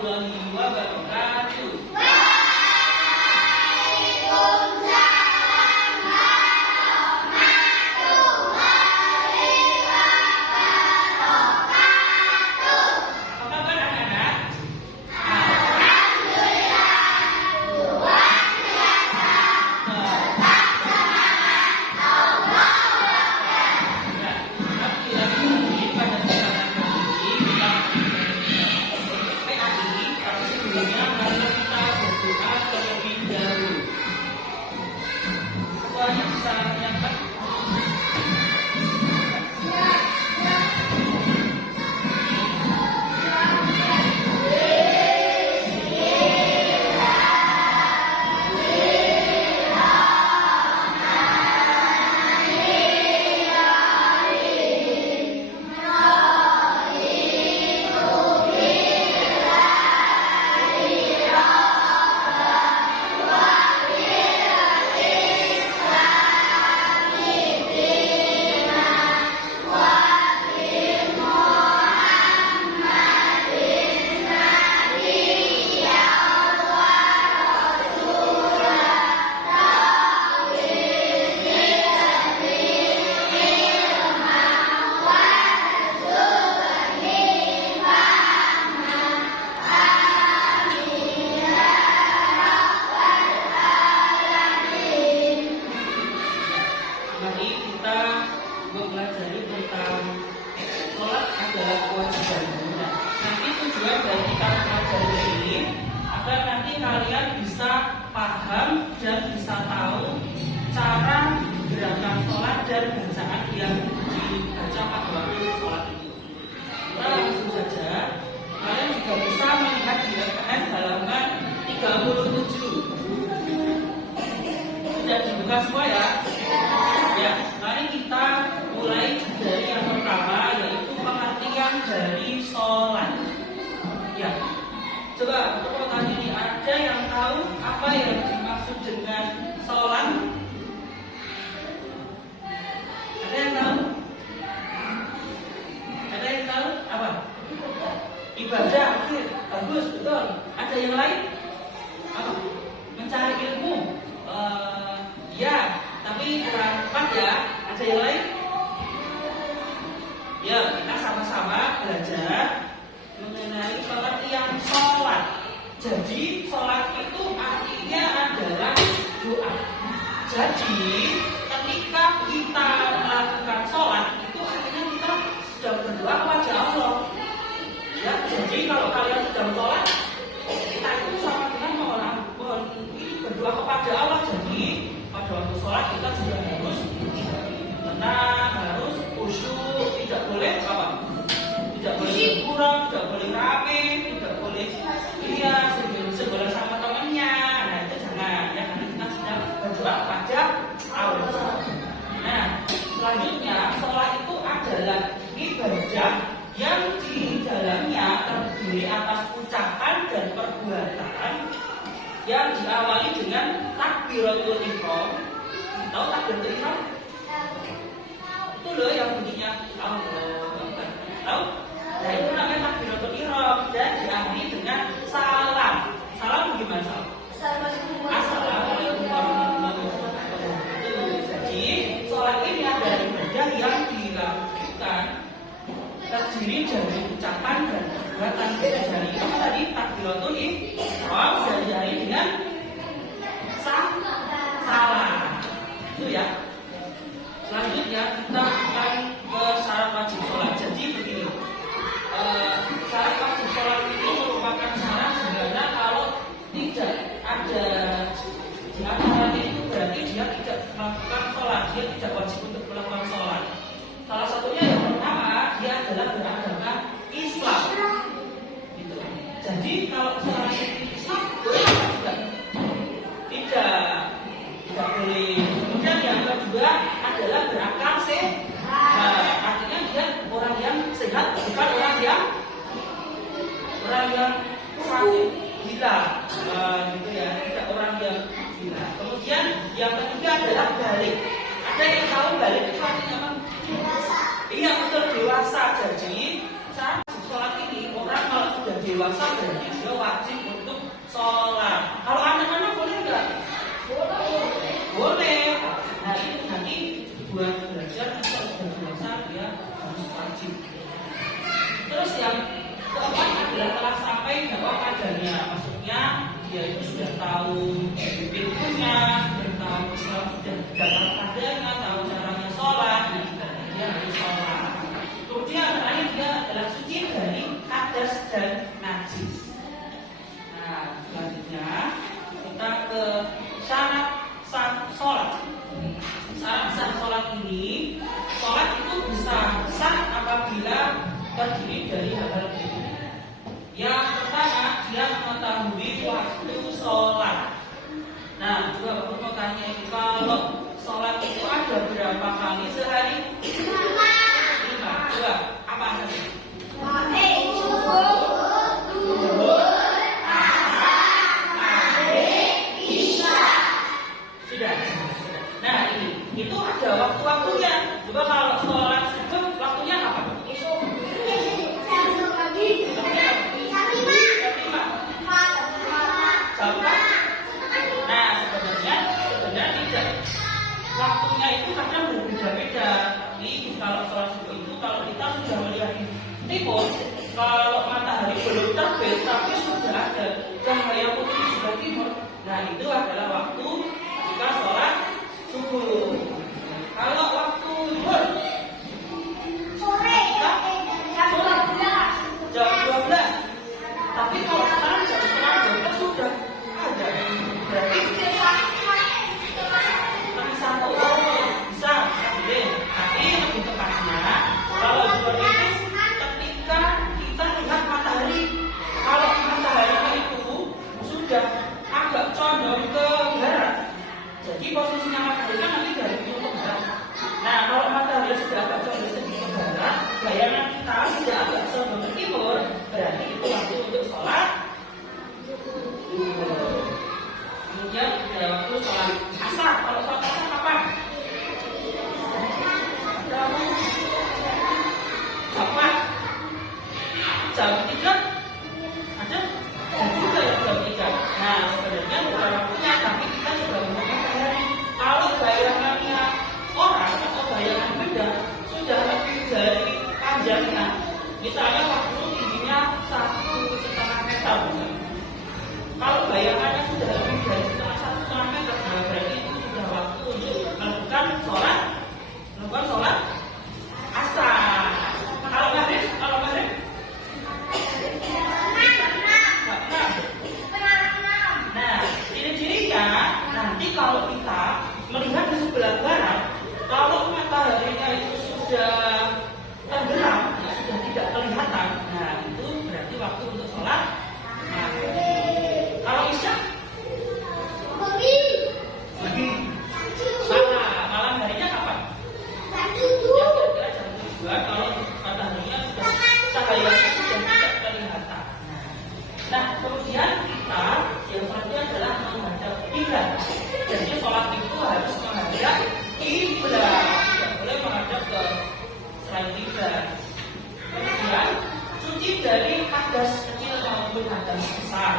warahmatullahi wabarakatuh. Mempelajari tentang sholat adalah kewajiban. Nanti tujuan dari kita mempelajari ini agar nanti kalian bisa paham dan bisa tahu cara gerakan sholat dan bacaan yang dibaca pada waktu sholat itu. Kita langsung saja. Kalian juga bisa melihat di referensi halaman 37. Sudah dibuka semua ya? Ya, mari kita mulai dari yang pertama, yaitu pengertian dari sholat. Ya, coba untuk tadi ini ada yang tahu apa yang dimaksud dengan sholat? Ada yang tahu? Ada yang tahu apa? Ibadah. Oke, bagus, betul. Ada yang lain? Apa? Mencari ilmu. Ya, tapi kurang tepat ya. Ada yang lain? Ya, kita sama-sama belajar mengenai pengertian sholat. Jadi, sholat itu artinya adalah doa. Jadi, ketika kita melakukan sholat, itu artinya kita sudah berdoa kepada Allah. Ya, jadi kalau kalian sedang sholat, kita itu sama dengan mohon berdoa kepada Allah. Jadi, pada waktu sholat kita juga harus tenang, harus khusyuk, tidak boleh apa? Tidak boleh berkurang, tidak boleh rame, tidak boleh sebelah sama temannya. Nah itu jangan, ya karena kita sedang berdoa kepada Allah. Nah selanjutnya sholat itu adalah ibadah yang di dalamnya terdiri atas ucapan dan perbuatan yang diawali dengan takbiratul ihram. Tahu takbiratul ihram? Itu loh yang bunyinya Allahu Akbar. Tahu? Nah itu namanya takbiratul ihram dan diakhiri dengan salam. Salam gimana salam? Assalamualaikum warahmatullahi wabarakatuh. Jadi sholat ini adalah ibadah yang dilakukan terdiri dari ucapan dan perbuatan. Dari apa tadi? Takbiratul ihram dan diakhiri dengan salam. Itu ya. Selanjutnya kita akan ke syarat wajib sholat. Jadi begini, syarat wajib sholat itu merupakan syarat sebenarnya kalau tidak ada di antaranya itu berarti dia tidak melakukan sholat, dia tidak wajib untuk melakukan sholat. Salah satunya yang pertama dia adalah beragama Islam. Gitu. Jadi kalau sholat Islam boleh tidak? Tidak boleh. Kemudian yang kedua adalah berakal sehat. Artinya dia orang yang sehat, bukan orang yang sakit gila, gitu ya, tidak orang yang gila. Kemudian yang ketiga adalah balik. Ada yang tahu balik itu artinya apa? Iya betul, dewasa. Jadi saat sholat ini orang kalau sudah dewasa berarti dia wajib untuk sholat. Kalau anak-anak boleh nggak? Boleh. Nah itu nanti buat belajar atau sudah dewasa dia harus wajib. Terus yang keempat adalah telah sampai dakwah kadarnya. Maksudnya dia itu sudah tahu pintunya, sudah tahu Islam, sudah dapat kadarnya, tahu caranya sholat, dan dia harus sholat. Kemudian terakhir dia adalah suci dari hadas dan najis. Nah selanjutnya kita ke syarat sah sholat. Syarat sah sholat ini, sholat itu bisa sah apabila terdiri dari hal berikut. Yang pertama, dia mengetahui waktu sholat. Nah, juga Bapak mau tanya, kalau sholat itu ada berapa kali sehari? 5. Coba, apa saja? Sudah. Nah, itu ada waktu-waktunya. Coba kalau sholat subuh, waktunya apa? Nah, sebenarnya tidak. Waktunya itu kadang berbeda-beda. Tapi kalau sholat subuh itu, kalau kita sudah melihat timur, kalau matahari belum terbit, tapi sudah ada cahaya putih sudah timur. Nah, itu adalah waktu kita sholat subuh. Kalau waktu zuhur, jam 12. Tapi kalau sekarang jam setengah 12 sudah ada. Berarti tapi satu bisa boleh. Tapi lebih tepatnya kalau zuhur itu ketika kita lihat matahari. Kalau matahari itu sudah agak condong ke barat. Jadi posisinya matahari kan nanti dari timur ke barat. Nah, kalau matahari sudah agak condong sedikit ke barat, bayangan kita sudah agak condong ke timur, berarti itu waktu untuk sholat. Kemudian ada waktu sholat asar. Kalau sholat asar kapan? Kapan? Jam 3? Ada? Jam juga ya jam 3. Nah, sebenarnya bukan waktunya, tapi kita juga mengetahui kalau bayangannya orang atau bayangan benda sudah lebih dari panjangnya. Misalnya waktu tingginya 1,5 meter. Kalau bayangannya sudah lebih dari 1,5 meter, nah berarti itu sudah waktu untuk melakukan sholat asar. Kalau maghrib, nah ini cirinya nanti kalau kita melihat di sebelah barat, kalau mataharinya itu sudah tenggelam, sudah tidak kelihatan, nah itu berarti waktu untuk sholat. Nah, kalau isya pagi. Malam harinya kapan? Ya kira-kira jam 7. Kalau mataharinya sudah cahayanya sudah tidak kelihatan. Nah, kemudian kita yang selanjutnya adalah menghadap kiblat. Jadi sholat itu harus menghadap kiblat, tidak boleh menghadap ke selain kiblat. Kemudian suci dari hadas kecil maupun hadas besar.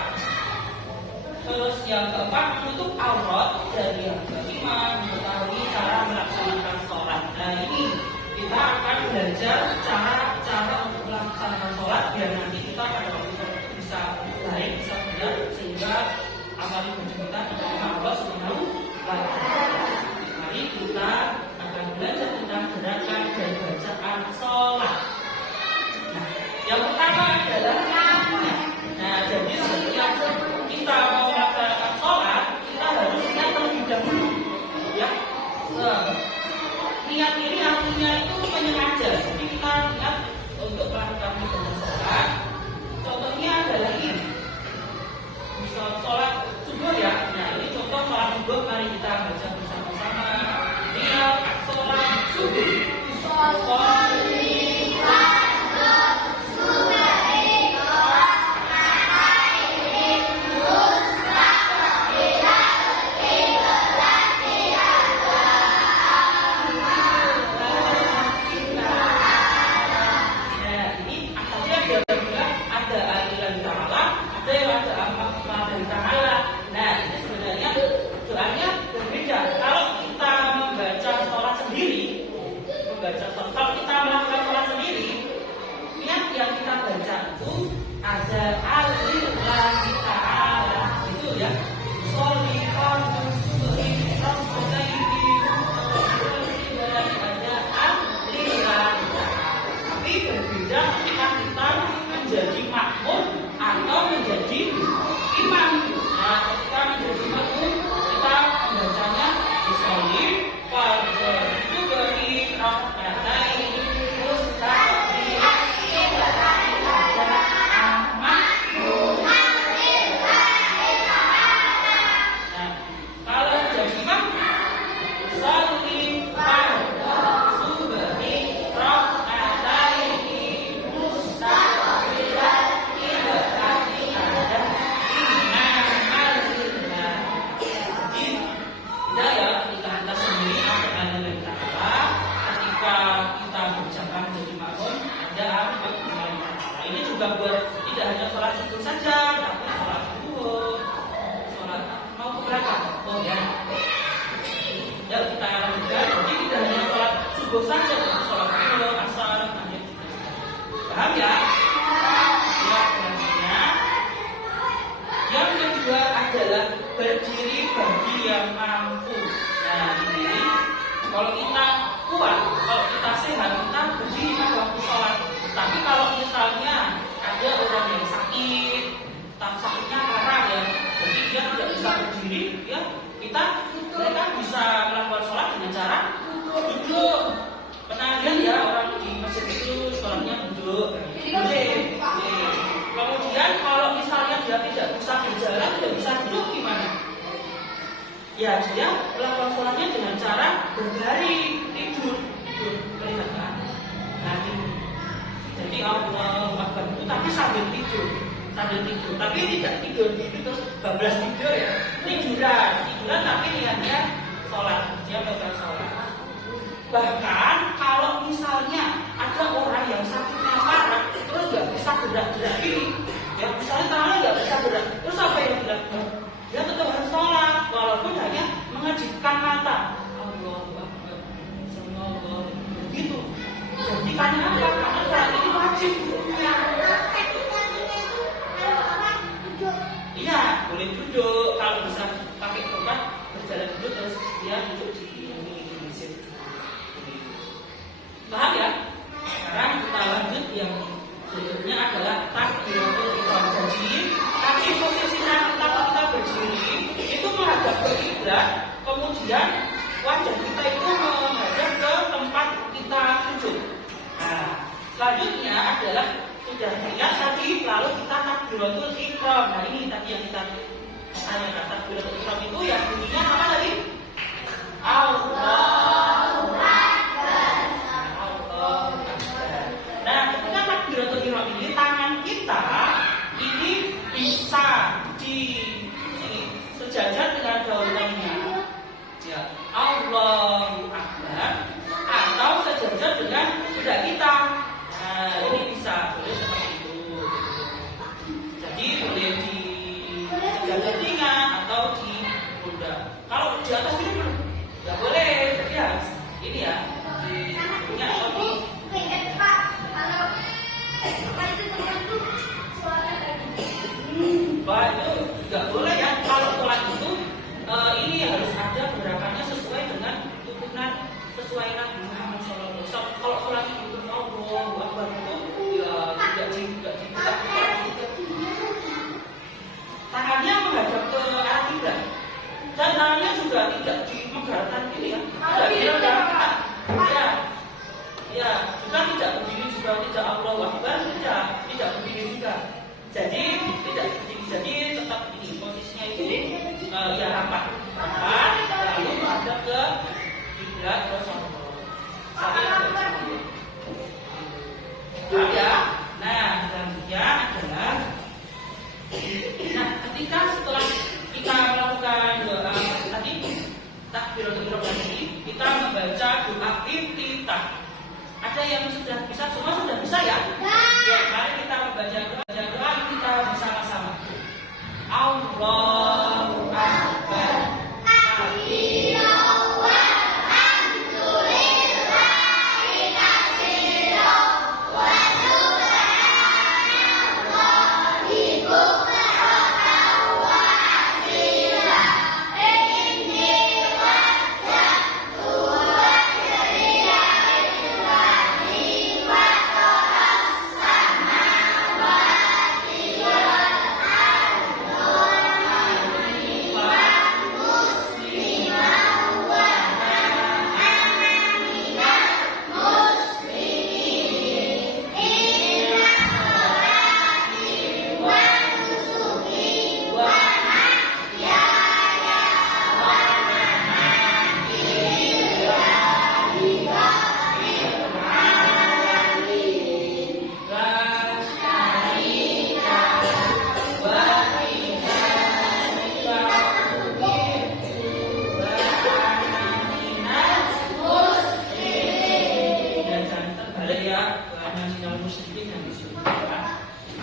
Terus yang keempat, menutup aurat. Dari yang kelima, mengetahui cara melaksanakan sholat. Nah ini kita akan belajar cara untuk melaksanakan sholat biar nanti kita pada waktu sholat itu bisa baik, bisa benar, sehingga amal ibadah kita kepada Allah Subhanahu wa Ta'ala. Mari kita akan belajar tentang gerakan dan bacaan sholat. Nah, yang pertama adalah nah, jadi setiap kita mau melaksanakan sholat, kita harus niat terlebih dahulu, ya. Niat ini artinya itu menyengaja. Jadi kita niat untuk melakukan ibadah sholat. aja'al lillahi ta'ala. Itu ya. Sholifan muslimin rabbataini aja'al lillahi ta'ala. Tapi berbeda ketika kita menjadi makmum atau menjadi imam. Nah, ketika menjadi makmum kita membacanya sholli fardhu subhi raka'ataini mustaqbilan buat tidak hanya sholat subuh saja, tapi sholat duhur, sholat mau ke belakang, oh ya. Ya kita lanjutkan. Jadi tidak hanya sholat subuh saja, tapi sholat duhur, asar, maghrib. Paham ya? Ya selanjutnya. Yang kedua adalah berdiri bagi yang mampu. Nah ini kalau kita kuat, kalau kita sehat, kita berdiri pada waktu sholat. Tapi kalau misalnya ada orang yang sakit, sakitnya parah ya, jadi dia tidak bisa berdiri, ya mereka bisa melakukan sholat dengan cara duduk. Pernah ya orang di masjid itu sholatnya duduk, boleh. Kemudian kalau misalnya dia tidak bisa berjalan, tidak bisa duduk gimana? Ya dia melakukan sholatnya dengan cara berbaring, tidur, melihat kan? Nah ini. Jadi Allahu Akbar itu tapi sambil tidur, tapi tidak tidur gitu terus bablas tidur ya, tiduran tapi niatnya sholat, dia bakal sholat. Bahkan kalau misalnya ada orang yang sakitnya parah terus nggak bisa gerak ini, ya misalnya tangannya nggak bisa gerak, terus apa yang dilakukan? Dia tetap harus sholat walaupun hanya mengejutkan mata. Allahu Akbar, Allahu begitu. Jadi karena apa? Karena sholat ini wajib hukumnya. Iya, boleh duduk. Kalau bisa pakai tempat berjalan dulu terus dia duduk di masjid. Paham ya? Sekarang kita lanjut yang berikutnya adalah takbiratul ihram. Jadi, tapi posisinya kita berdiri itu menghadap ke kiblat, kemudian wajah kita itu menghadap ke tempat kita sujud. Nah, selanjutnya adalah sudah lihat tadi, lalu kita takbiratul ihram. Nah ini tadi yang kita tanyakan, takbiratul ihram itu yang bunyinya apa tadi? Allahu Akbar. Allahu Akbar. Nah, ketika takbiratul ihram ini tangan kita ini bisa sejajar dengan daunnya. Ya, Allahu Akbar atau sejajar dengan pundak kita. Nah, ini bisa boleh seperti itu. Jadi boleh di telinga atau di pundak. Kalau di atas ini nggak boleh. Jadi harus ini ya di punya atau di. Pak itu nggak boleh ya. Kalau sholat itu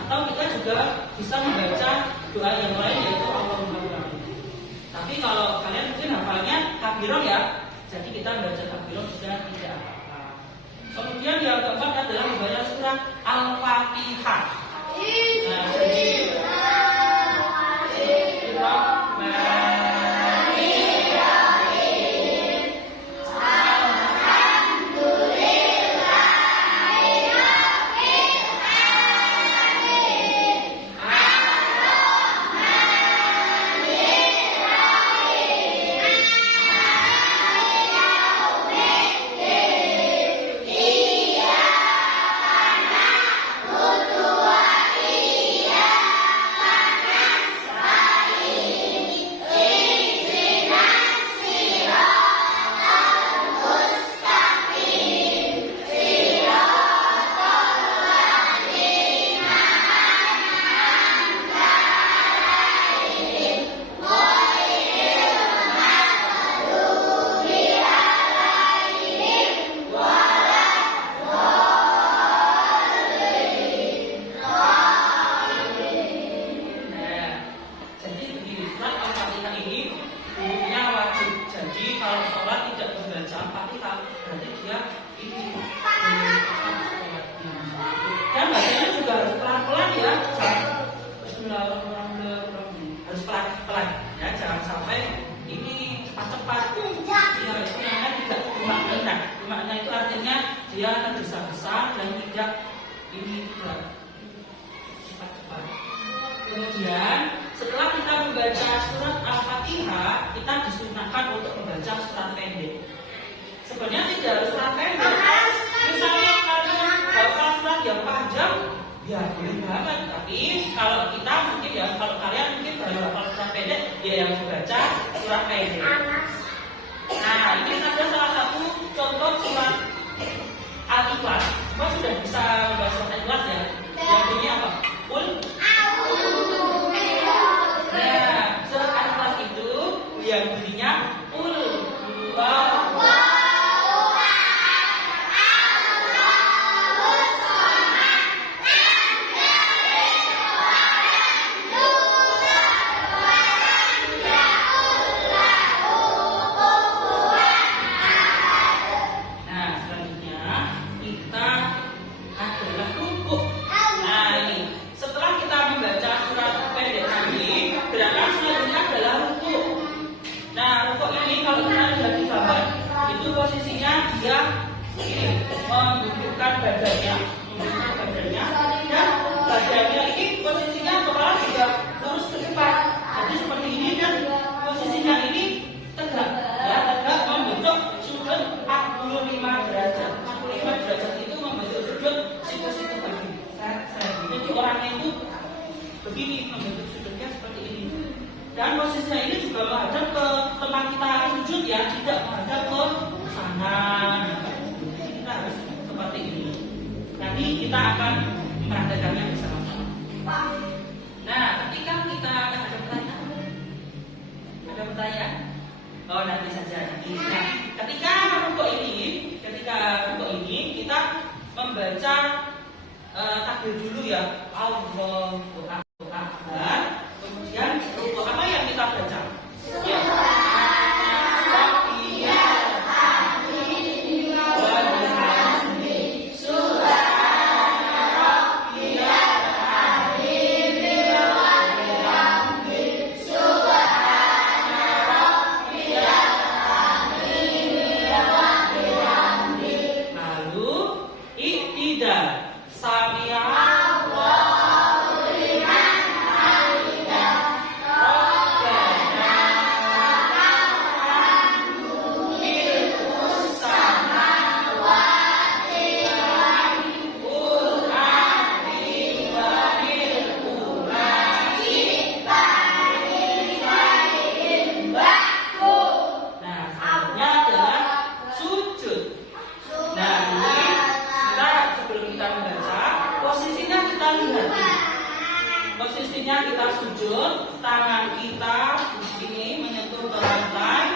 Atau kita juga bisa membaca doa yang lain yaitu Allahumma barik. Tapi kalau kalian mungkin hafalnya takbiron ya, jadi kita membaca takbiron juga tidak apa-apa. Kemudian yang keempat adalah membaca surat Al-Fatihah. Nah, jadi harus pelan-pelan ya, jangan sampai ini cepat-cepat. Ya, itu namanya tidak tumaknina. Tumaknina itu artinya dia tergesa-gesa dan tidak ini cepat-cepat. Kemudian setelah kita membaca surat Al-Fatihah, kita disunahkan untuk membaca surat pendek. Sebenarnya tidak harus surat pendek. Misalnya kalian baca surat yang panjang, ya boleh banget. Tapi kalau kita mungkin ya, kalau kalian mungkin baru hafal surat pendek, ya yang dibaca surat pendek. Nah, ini ada salah satu contoh surat Al-Ikhlas. Semua sudah bisa membaca surat Al-Ikhlas ya? Yang bunyi apa? Nah, surat Al-Ikhlas itu yang bunyinya posisinya dia menundukkan badannya, dan badannya ini posisinya kepala juga lurus ke depan. Jadi seperti ini dan posisinya ini tegak, ya tegak membentuk sudut 45 derajat. 45 derajat itu membentuk sudut siku-siku kaki. Jadi orangnya itu begini, membentuk sudutnya seperti ini. Dan posisinya ini juga menghadap ke tempat kita sujud ya, tidak menghadap ke sana. Kita harus seperti ini. Nanti kita akan mempraktekannya bersama-sama. Nah, ketika kita ada pertanyaan, oh nanti saja. Nah, ketika rukuk ini kita membaca takbir dulu ya, Allahu Akbar. Kemudian rukuk apa yang kita baca? Ya. Posisinya kita sujud, tangan kita ini menyentuh ke lantai,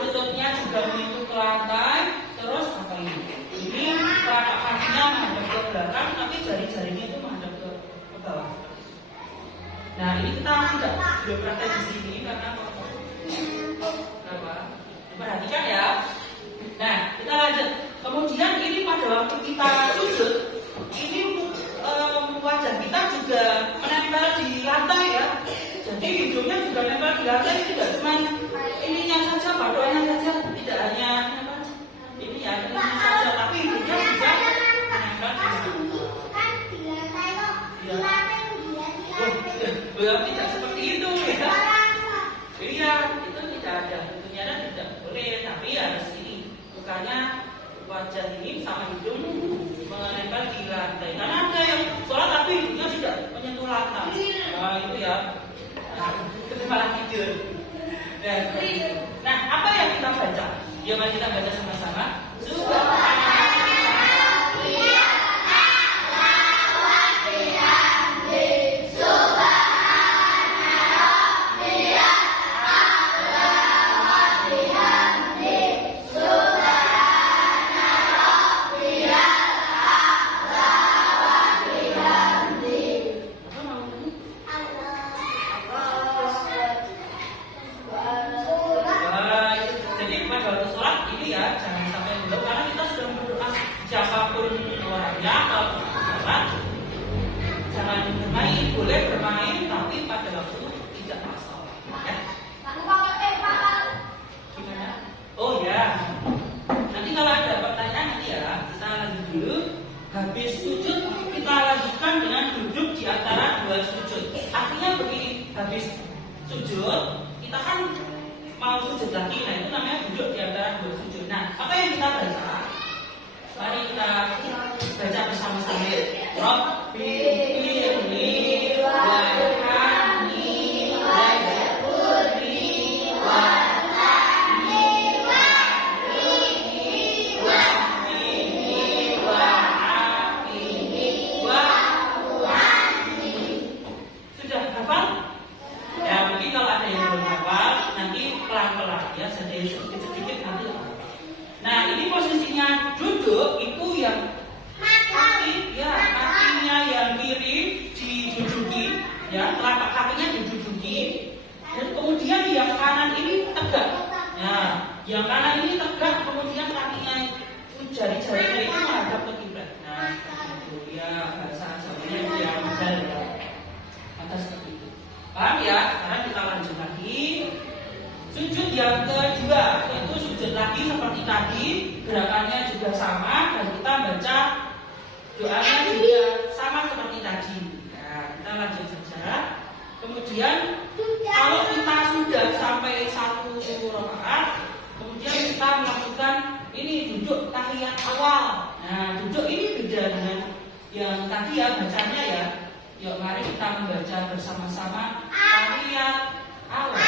lututnya juga menyentuh ke lantai, terus apa ini? Ini telapak kakinya menghadap ke belakang, tapi jari-jarinya itu menghadap ke Nah, ini kita tidak belum praktek di sini karena apa? Perhatikan ya. Nah, kita lanjut. Kemudian ini pada waktu kita sujud, ini wajah kita juga menempel di lantai ya. Jadi hidungnya juga menempel di lantai, tidak cuma ininya saja, badannya saja, tidak hanya ini ya, ininya saja, tapi hidungnya juga menempel di lantai. Belum tidak seperti itu ya. Iya, itu tidak ada. Tentunya tidak boleh, tapi harus ini. Bukannya wajah ini sama hidung menempel di lantai. Karena ada yang sholat tapi hidungnya tidak menyentuh lantai. Nah, itu ya. Itu malah tidur. Nah, apa yang kita baca? Ya, mari kita baca sama-sama. Siapapun orangnya, kalau sholat jangan bermain, boleh bermain tapi pada waktu tidak masalah. Ya. Gimana? Oh ya. Nanti kalau ada pertanyaan nanti ya kita lanjut dulu. Habis sujud kita lanjutkan dengan duduk di antara dua sujud. Artinya begini, habis sujud kita kan mau sujud lagi, nah itu namanya duduk di antara dua sujud. Nah, apa yang kita baca? Mari kita baca bersama-sama. Rabbi firli warhamni wajburni warhamni wahdini wahdini wa'afini wa'u'ani. Sudah hafal? Ya, mungkin kalau ada yang belum hafal nanti pelan-pelan ya, sedikit-sedikit nanti. Nah, ini posisinya duduk itu yang kaki, ya kakinya yang kiri diduduki, ya telapak kakinya diduduki, dan kemudian yang kanan ini tegak. Nah, yang kanan ini tegak, kemudian kakinya jari-jarinya itu menghadap ke kiblat. Nah, itu ya bahasa Jawanya yang besar ya. Maka seperti itu. Paham ya? Sekarang kita lanjut lagi. Sujud yang kedua, yaitu sujud lagi seperti tadi, gerakannya juga sama dan kita baca doanya juga sama seperti tadi. Nah, kita lanjut saja. Kemudian kalau kita sudah sampai satu rakaat, kemudian kita melakukan ini duduk tahiyat awal. Nah, duduk ini beda dengan yang tadi ya bacanya ya. Yuk mari kita membaca bersama-sama tahiyat awal.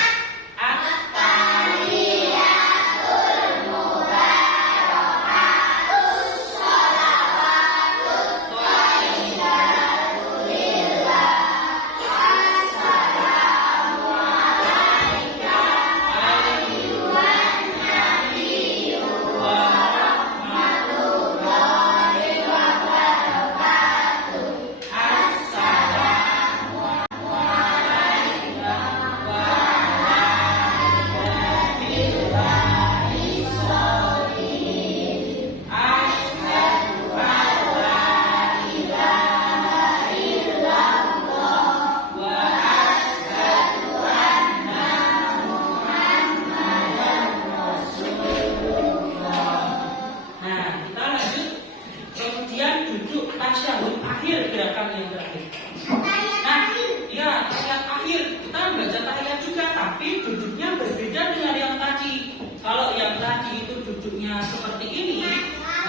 Seperti ini,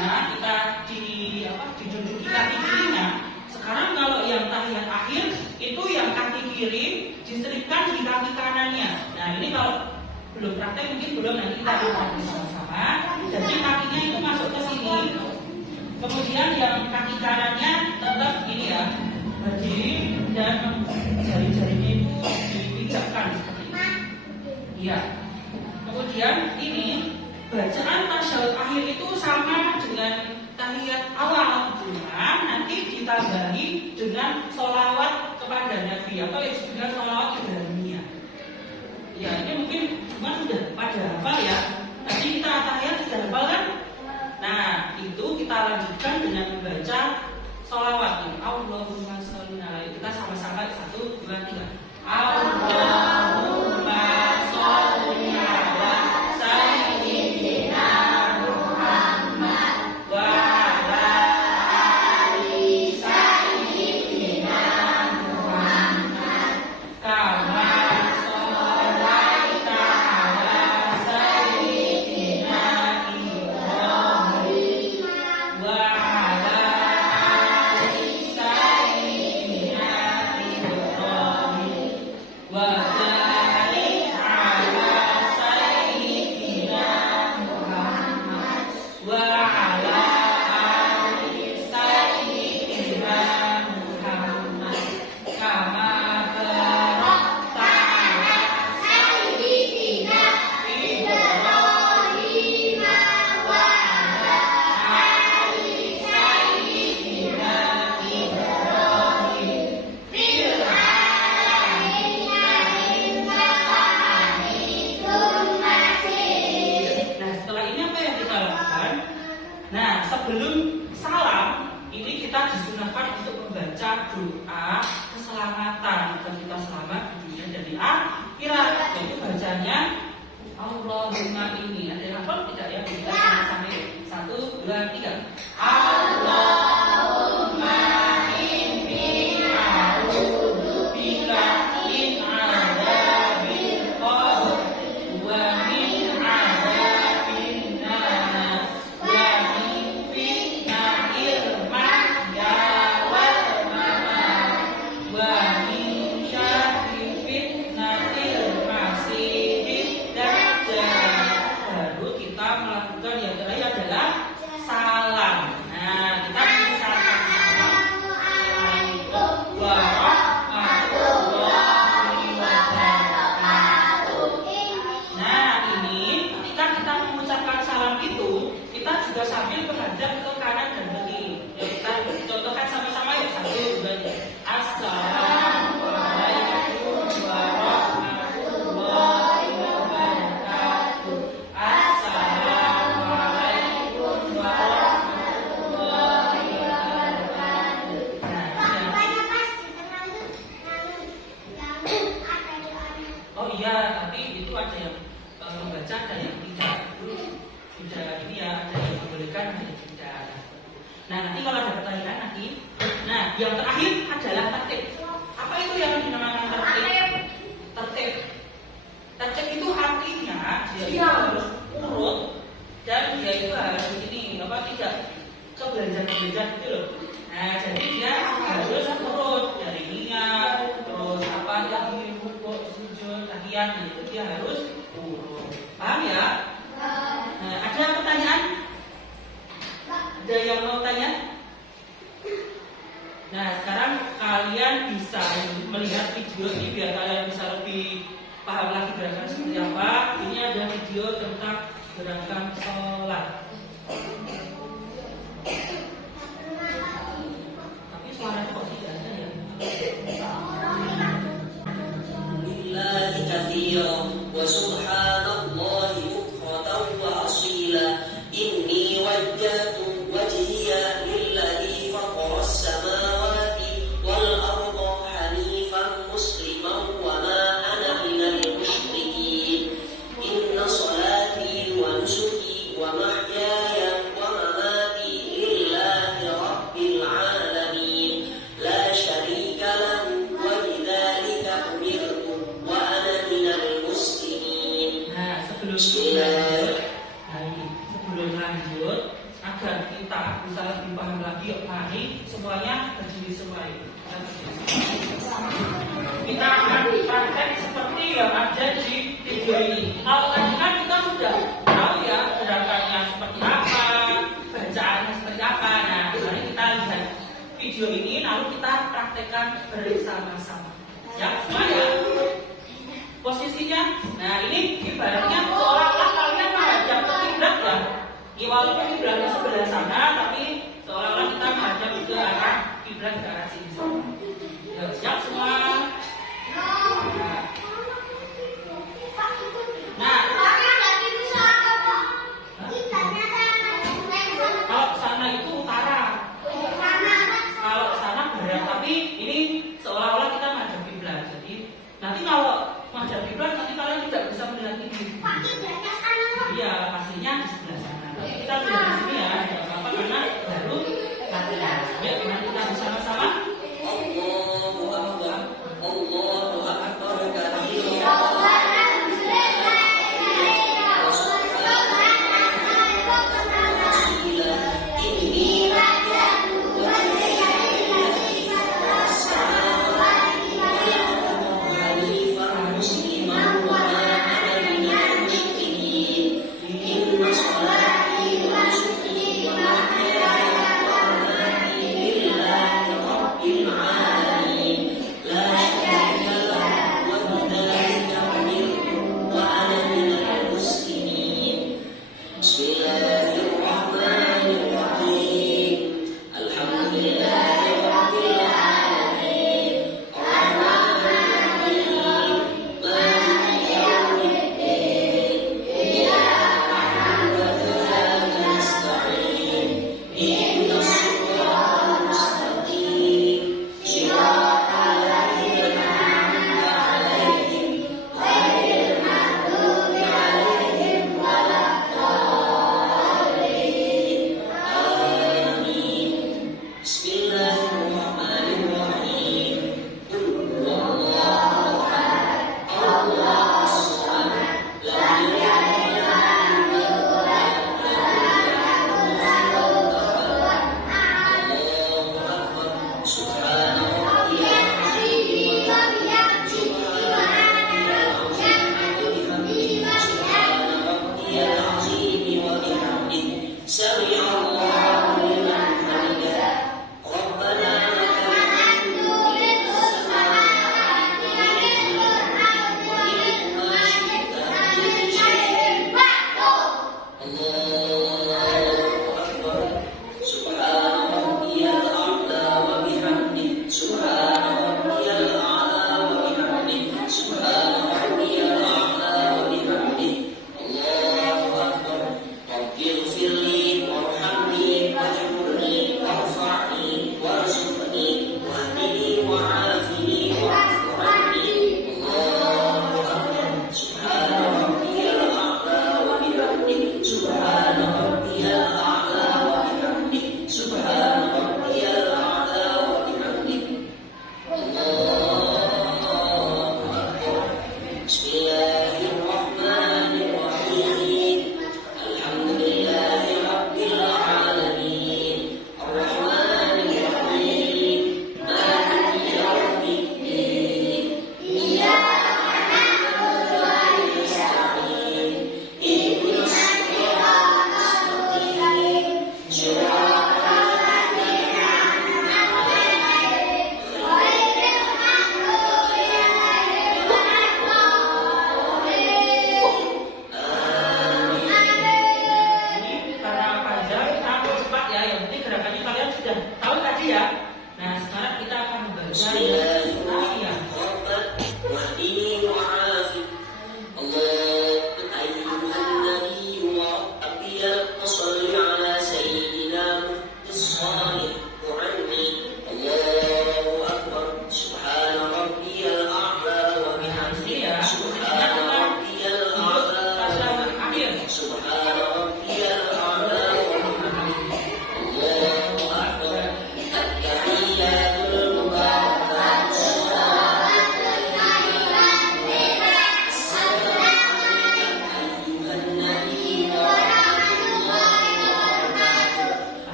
nah kita diduduki kaki kirinya. Sekarang kalau yang tahiyat akhir itu yang kaki kiri diselipkan di kaki kanannya. Nah ini kalau belum praktek mungkin belum, nanti kita akan bersama-sama. Jadi kakinya itu masuk ke sini. Kemudian yang kaki kanannya tetap ini ya, berdiri dan jari-jarinya itu dipijakkan seperti ini. Iya. Kemudian ini bacaan tasyahud akhir itu sama dengan tahiyat awal, cuma nanti ditambah ditambahi dengan sholawat kepada Nabi atau yang disebut dengan sholawat Ibrahimiyah. Ya, ini mungkin cuma sudah pada hafal ya. Tadi kita tahiyat sudah hafal kan? Nah, itu kita lanjutkan dengan membaca sholawat. Allahumma sholli alaihi. Kita sama-sama 1, 2, 3. Allahumma sholli ala sayyidina Muhammad wa ala ali sayyidina Muhammad kama sholaita ala sayyidina Ibrahim wa ala ali sayyidina Ibrahim wa barik ala sayyidina Muhammad wa ala ali sayyidina Muhammad kama barakta ala sayyidina Ibrahim wa ala ali sayyidina Ibrahim fil alamin innaka hamidum majid. Nah, setelah ini apa yang kita lakukan? Nah, sebelum salam ini kita disunahkan untuk membaca doa keselamatan dan kita selamat di dunia dan di akhirat. Yaitu bacanya Allahumma ini. Ada yang hafal tidak ya? Kita sama-sama 1, 2, 3. Allahumma inni a'udzubika min adzabil qabr wa min adzabin nar wa min fitnatil mahya wal mamat wa min syarri fitnatil masiihid dajjal. Baru kita melakukan yang terakhir adalah salam. Nah, kita mengucapkan salam. Assalamualaikum warahmatullahi wabarakatuh. Nah, ini ketika kita mengucapkan salam itu, kita juga sambil menghadap ke kanan dan kiri. Ya, kita contohkan sama-sama ya. 1, 2, 3. Assalamualaikum warahmatullahi wabarakatuh. Assalamualaikum warahmatullahi wabarakatuh. Oh iya, tapi itu ada yang membaca, ada yang tidak. Tidak ini ya, ada yang membolehkan, ada yang tidak. Nah, nanti kalau ada pertanyaan nanti. Nah, yang terakhir adalah tertib. Apa itu yang dinamakan tertib? Tertib. Tertib itu artinya dia itu harus urut dan dia itu harus ini apa tidak kebelanjaan gitu loh. Nah, jadi dia harus urut dari niat, terus apa lagi rukuk, sujud, tahiyat, nah, itu dia harus urut. Paham ya? Nah, ada pertanyaan? Ada yang mau tanya? Nah, sekarang kalian bisa melihat video ini biar kalian bisa lebih paham lagi gerakan seperti apa. Ini ada video tentang gerakan sholat. Tapi suaranya kok tidak ada ya? Lillahi katsiran wa subhanallahi bukratan wa asila. Inni wajjahtu wajhiya lilladzi fatara as-samawati wal arda hanifan musliman wa ma ana minal musyrikin. Inna salati wa nusuki wa mahyaya wa mamati lillahi rabbil alamin la syarika lahu wa bidzalika umirtu wa ana minal muslimin. Nah, sebelum lanjut agar kita bisa lebih paham lagi, yuk mari semuanya berdiri semua ini. Kita akan praktek seperti yang ada di video ini. Kalau tadi kan kita sudah tahu ya gerakannya seperti apa, bacaannya seperti apa. Nah, mari kita lihat video ini lalu kita praktekkan bersama-sama. Ya, semuanya. Posisinya, nah ini ibaratnya seolah-olah kalian menghadap ke kiblat ya. Walaupun kiblatnya sebelah sana, tapi seolah-olah kita menghadap ke arah kiblat. kiblat ke arah sini semua. Ya, siap semua? Nah, kalau sana itu utara, kalau sana barat, tapi ini seolah-olah kita menghadap kiblat. Jadi nanti kalau menghadap kiblat nanti kalian tidak bisa melihat ini. Iya, pastinya di sebelah sana. Tapi kita lihat di sini ya, tidak apa-apa karena baru latihan. Yuk, mari kita bersama-sama. Allahu Akbar, Allahu Akbar kabira.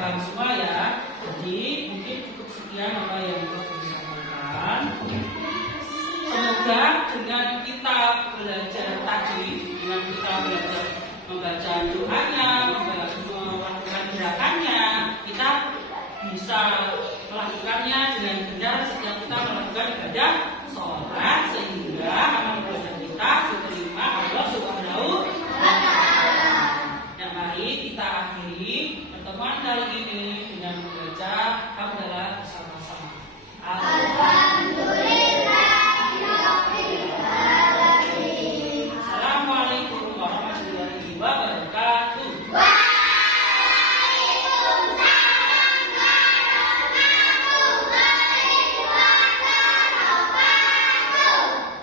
paham semua ya. Jadi mungkin cukup sekian apa yang bisa disampaikan. Semoga dengan kita belajar tadi, dengan kita belajar membaca doanya, melakukan gerakannya, kita bisa melakukannya dengan benar setiap kita melakukan ibadah